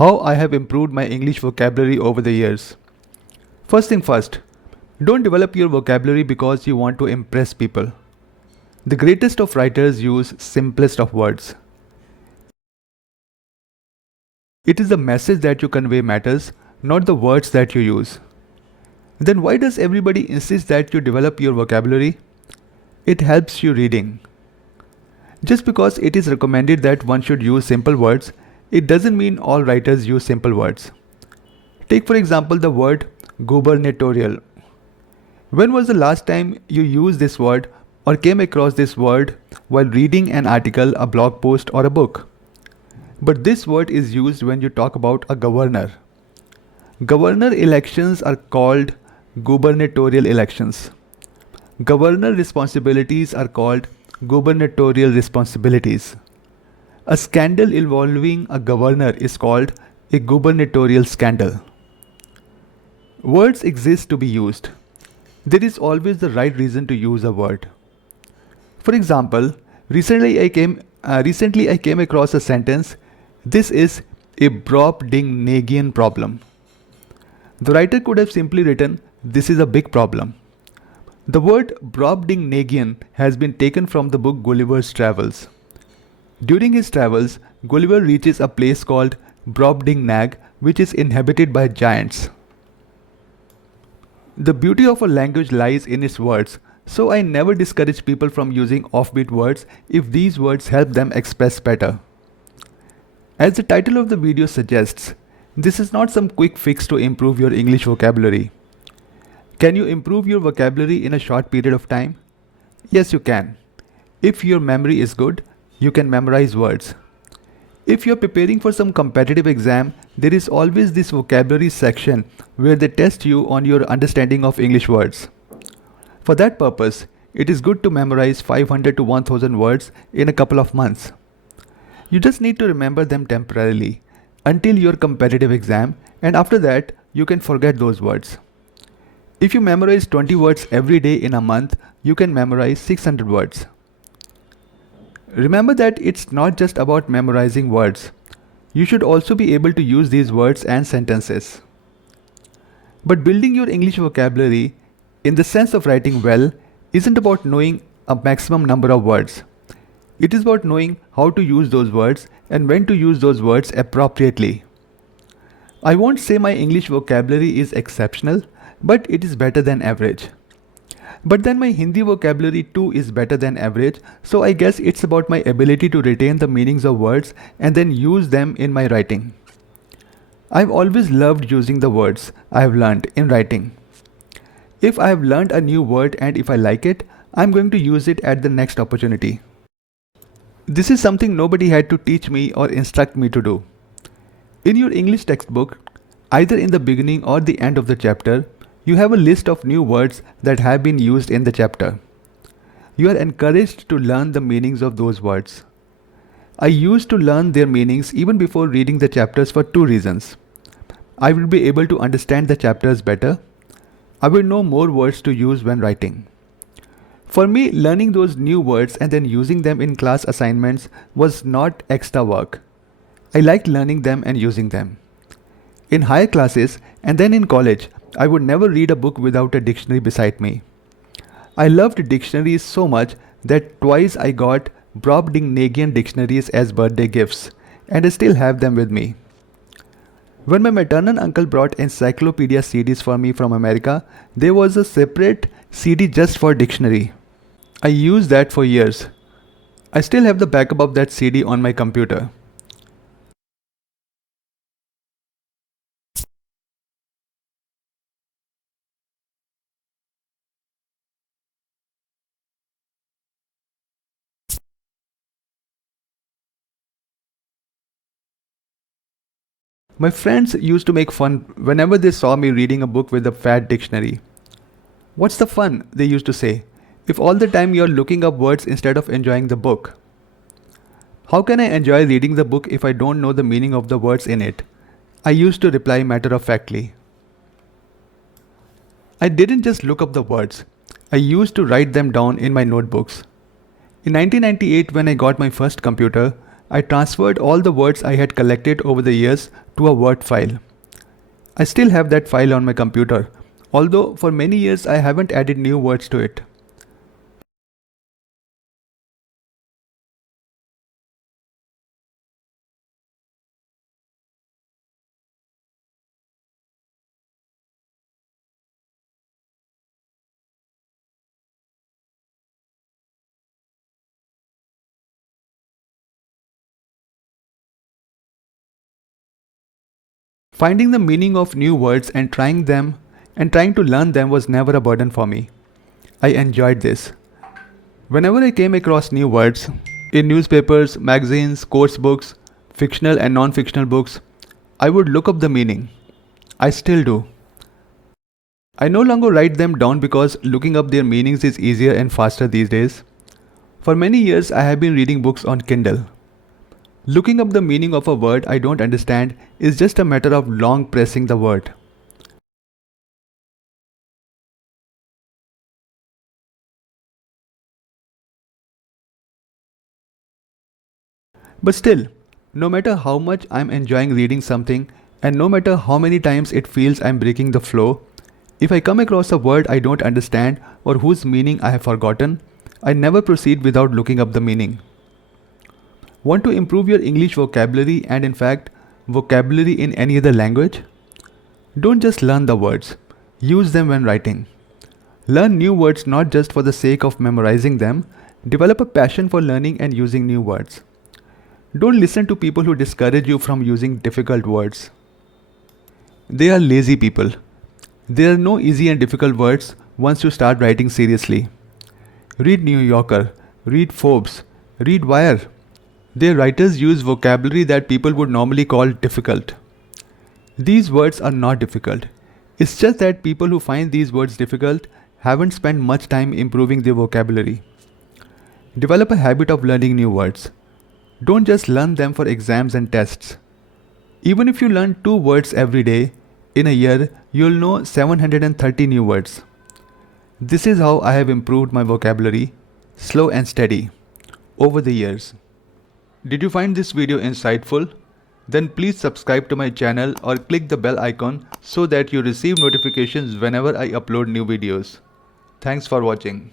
How I have improved my English vocabulary over the years. First thing first, don't develop your vocabulary because you want to impress people. The greatest of writers use simplest of words. It is the message that you convey matters, not the words that you use. Then why does everybody insist that you develop your vocabulary? It helps you reading. Just because it is recommended that one should use simple words, it doesn't mean all writers use simple words. Take for example the word gubernatorial. When was the last time you used this word or came across this word while reading an article, a blog post, or a book? But this word is used when you talk about a governor. Governor elections are called gubernatorial elections. Governor responsibilities are called gubernatorial responsibilities. A scandal involving a governor is called a gubernatorial scandal. Words exist to be used. There is always the right reason to use a word. For example, recently I came across a sentence, "This is a Brobdingnagian problem." The writer could have simply written, "This is a big problem." The word Brobdingnagian has been taken from the book Gulliver's Travels. During his travels, Gulliver reaches a place called Brobdingnag, which is inhabited by giants. The beauty of a language lies in its words, so I never discourage people from using offbeat words if these words help them express better. As the title of the video suggests, this is not some quick fix to improve your English vocabulary. Can you improve your vocabulary in a short period of time? Yes, you can. If your memory is good, you can memorize words. If you're preparing for some competitive exam, there is always this vocabulary section where they test you on your understanding of English words. For that purpose, it is good to memorize 500 to 1000 words in a couple of months. You just need to remember them temporarily until your competitive exam, and after that, you can forget those words. If you memorize 20 words every day in a month, you can memorize 600 words. Remember that it's not just about memorizing words. You should also be able to use these words and sentences. But building your English vocabulary, in the sense of writing well, isn't about knowing a maximum number of words. It is about knowing how to use those words and when to use those words appropriately. I won't say my English vocabulary is exceptional, but it is better than average. But then my Hindi vocabulary too is better than average, so I guess it's about my ability to retain the meanings of words and then use them in my writing. I've always loved using the words I have learned in writing. If I have learned a new word and if I like it, I'm going to use it at the next opportunity. This is something nobody had to teach me or instruct me to do. In your English textbook, either in the beginning or the end of the chapter, you have a list of new words that have been used in the chapter. You are encouraged to learn the meanings of those words. I used to learn their meanings even before reading the chapters for two reasons. I will be able to understand the chapters better. I will know more words to use when writing. For me, learning those new words and then using them in class assignments was not extra work. I liked learning them and using them. In higher classes and then in college, I would never read a book without a dictionary beside me. I loved dictionaries so much that twice I got Brobdingnagian dictionaries as birthday gifts, and I still have them with me. When my maternal uncle brought encyclopedia CDs for me from America, there was a separate CD just for dictionary. I used that for years. I still have the backup of that CD on my computer. My friends used to make fun whenever they saw me reading a book with a fat dictionary. "What's the fun?" they used to say, "if all the time you're looking up words instead of enjoying the book?" How can I enjoy reading the book if I don't know the meaning of the words in it? I used to reply matter-of-factly. I didn't just look up the words. I used to write them down in my notebooks. In 1998, when I got my first computer, I transferred all the words I had collected over the years to a Word file. I still have that file on my computer, although for many years I haven't added new words to it. Finding the meaning of new words and trying to learn them was never a burden for me. I enjoyed this. Whenever I came across new words in newspapers, magazines, course books, fictional and non-fictional books, I would look up the meaning. I still do. I no longer write them down because looking up their meanings is easier and faster these days. For many years I have been reading books on Kindle. Looking up the meaning of a word I don't understand is just a matter of long pressing the word. But still, no matter how much I'm enjoying reading something and no matter how many times it feels I'm breaking the flow, if I come across a word I don't understand or whose meaning I have forgotten, I never proceed without looking up the meaning. Want to improve your English vocabulary and in fact, vocabulary in any other language? Don't just learn the words, use them when writing. Learn new words not just for the sake of memorizing them, develop a passion for learning and using new words. Don't listen to people who discourage you from using difficult words. They are lazy people. There are no easy and difficult words once you start writing seriously. Read New Yorker, read Forbes, read Wire. Their writers use vocabulary that people would normally call difficult. These words are not difficult. It's just that people who find these words difficult haven't spent much time improving their vocabulary. Develop a habit of learning new words. Don't just learn them for exams and tests. Even if you learn 2 words every day, in a year you'll know 730 new words. This is how I have improved my vocabulary, slow and steady, over the years. Did you find this video insightful? Then please subscribe to my channel or click the bell icon so that you receive notifications whenever I upload new videos. Thanks for watching.